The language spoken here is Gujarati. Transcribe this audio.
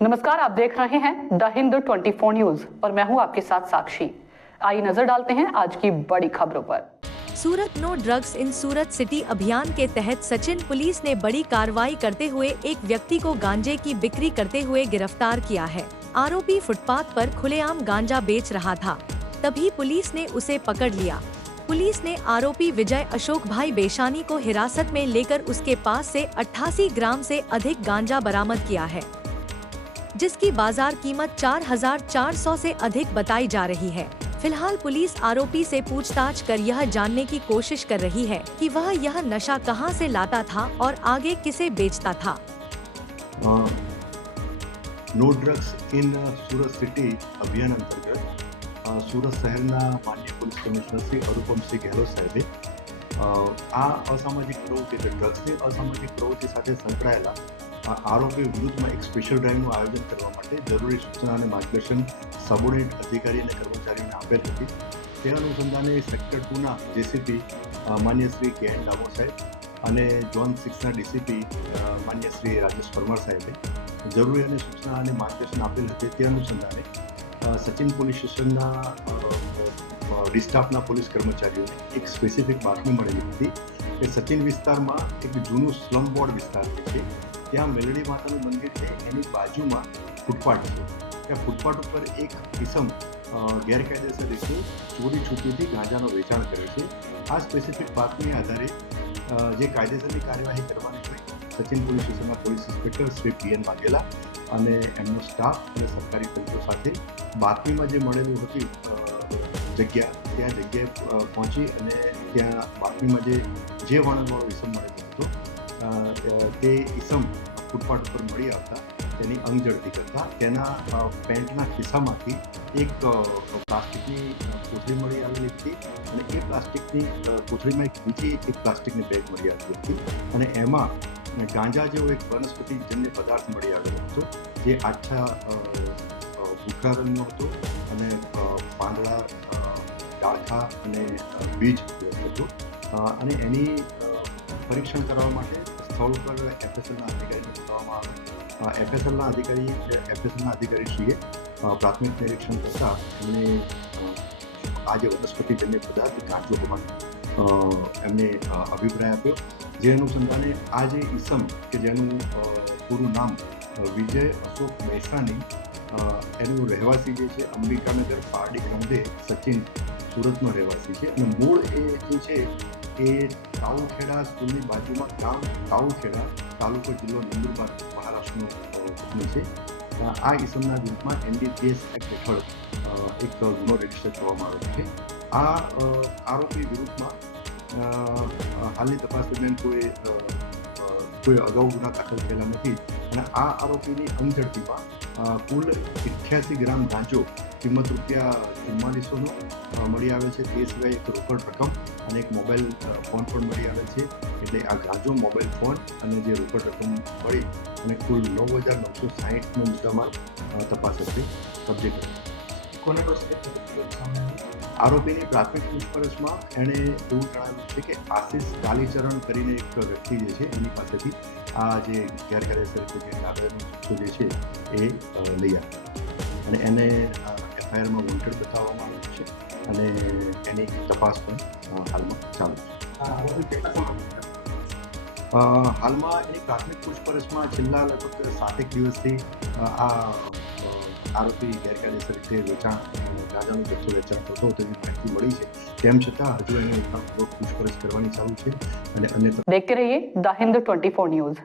नमस्कार, आप देख रहे हैं द हिंद 24 न्यूज और मैं हूं आपके साथ साक्षी। आइए नजर डालते हैं आज की बड़ी खबरों पर। Surat no drugs in Surat city अभियान के तहत सचिन पुलिस ने बड़ी कार्रवाई करते हुए एक व्यक्ति को गांजे की बिक्री करते हुए गिरफ्तार किया है। आरोपी फुटपाथ पर खुलेआम गांजा बेच रहा था, तभी पुलिस ने उसे पकड़ लिया। पुलिस ने आरोपी विजय अशोक भाई बेशानी को हिरासत में लेकर उसके पास से 88 ग्राम से अधिक गांजा बरामद किया है, जिसकी बाजार कीमत 4,400 से अधिक बताई जा रही है। फिलहाल पुलिस आरोपी से पूछताछ कर यह जानने की कोशिश कर रही है कि वह यह नशा कहां से लाता था और आगे किसे बेचता था। No drugs in Surat city अभियान अंतर्गत सूरत शहरना माननीय પોલીસ કમિશનર શ્રી અરુપમસિંહ ગેહલોત સાહેબે આ અસામાજિક પ્રવૃત્તિ એટલે ડ્રગ્સની અસામાજિક પ્રવૃત્તિ સાથે સંકળાયેલા આરોપી વિરુદ્ધમાં એક સ્પેશિયલ ડ્રાઈવનું આયોજન કરવા માટે જરૂરી સૂચના અને માર્ગદર્શન સબોર્ડિનેટ અધિકારી અને કર્મચારીઓને આપેલ હતી। તે અનુસંધાને સેક્ટર 2ના જેસીપી માન્ય શ્રી કે.એન. ડામોર સાહેબ અને ઝોન 6ના ડીસીપી માન્ય શ્રી રાજેશ પરમાર સાહેબે જરૂરી અને સૂચના અને માર્ગદર્શન આપેલ હતી। તે અનુસંધાને સચિન પોલીસ સ્ટેશનના ડિસ્ટાફના પોલીસ કર્મચારીઓને એક સ્પેસિફિક બાતમી મળેલી હતી કે સચિન વિસ્તારમાં એક જૂનું સ્લમ બોર્ડ વિસ્તાર છે, ત્યાં મેલડી માતાનું મંદિર છે, એની બાજુમાં ફૂટપાથ છે। ત્યાં ફૂટપાથ ઉપર એક કિસમ ગેરકાયદેસર રીતે ચોરી છુપીથી ગાંજાનું વેચાણ કરે છે। આ સ્પેસિફિક બાતમી આધારે જે કાયદેસરની કાર્યવાહી કરવાની હોય સચિન પોલીસ સ્ટેશનના પોલીસ ઇન્સ્પેક્ટર શ્રી પી.એન. વાઘેલા અને એમનો સ્ટાફ અને સરકારી તંત્રો સાથે બાતમીમાં જે મળેલું હતી જગ્યા, ત્યાં જગ્યાએ પહોંચી અને ત્યાં બાતમીમાં જે વર્ણનવાળો ઇસમ મળેલો હતો તે ઇસમ ફૂટપાથ ઉપર મળી આવતા તેની અંગઝડતી કરતા તેના પેન્ટના ખિસ્સામાંથી એક પ્લાસ્ટિકની કોથળી મળી આવેલી હતી અને એ પ્લાસ્ટિકની કોથળીમાં એક બીજી એક પ્લાસ્ટિકની બેગ મળી આવેલી હતી અને એમાં ગાંજા જેવો એક વનસ્પતિજન્ય પદાર્થ મળી આવેલો હતો જે આછા ભૂખરા રંગનો હતો અને પાંદડા, ડાળખા અને બીજ હતો અને એની પરીક્ષણ કરવા માટે સ્થળ ઉપર એફએસએલના અધિકારીને બોલાવવામાં આવે। એફએસએલના અધિકારીશ્રીએ પ્રાથમિક નિરીક્ષણ કરતાં એમણે આ જે વનસ્પતિજન્ય પદાર્થ ગાંજો હોવાનો એમને અભિપ્રાય આપ્યો। જે અનુસંધાને આ જે ઈસમ કે જેનું પૂરું નામ વિજય અશોક બેસાની એનું રહેવાસી જે છે અંબિકાનગર પારડી ગ્રામે સચિન સુરતનો રહેવાસી છે અને મૂળ એ જે છે એ તાઉખેડા સ્કૂલની બાજુમાં ગામ તાઉખેડા તાલુકો જિલ્લો નંદુરબાર મહારાષ્ટ્રનો વતની છે। આ ઈસમના વિરુદ્ધમાં NDPS એક્ટ હેઠળ એક ગુનો રજીસ્ટર કરવામાં આવ્યો છે। આ આરોપી વિરુદ્ધમાં હાલની તપાસ દરમિયાન કોઈ અગાઉ ગુના દાખલ થયેલા નથી અને આ આરોપીની અંગઝડતીમાં કુલ 88 ગ્રામ ગાંજો કિંમત ₹4400નો મળી આવે છે। તે સિવાય એક રોકડ રકમ અને એક મોબાઈલ ફોન પણ મળી આવે છે। એટલે આ ગાંજો, મોબાઈલ ફોન અને જે રોકડ રકમ મળી અને કુલ 9,960નો મુદ્દામાલ તપાસ અર્થે કબજે કર્યો। આરોપીની પ્રાથમિક પૂછપરછમાં એણે એવું જણાવ્યું છે કે આશિષ કાલીચરણ કરીને એક વ્યક્તિ જે છે એની પાસેથી આ જે ગેરકાયદેસર રીતે જે કાગળનો જથ્થો જે છે એ લઈ આવ્યો અને એને એફઆઈઆરમાં વોન્ટેડ બતાવવામાં આવ્યું છે અને એની તપાસ પણ હાલમાં ચાલુ છે। હાલમાં એની પ્રાથમિક પૂછપરછમાં છેલ્લા લગભગ 7 દિવસથી આ આરોપી ગેરકાયદેસર રીતે વેચાણ ગાંજાનો જથ્થો વેચાણ કરતો તેવી માહિતી મળી છે। તેમ છતાં હજુ એને પૂછપરછ કરવાની ચાલુ છે અને અન્ય देखते रहिए द हिंद 24 न्यूज।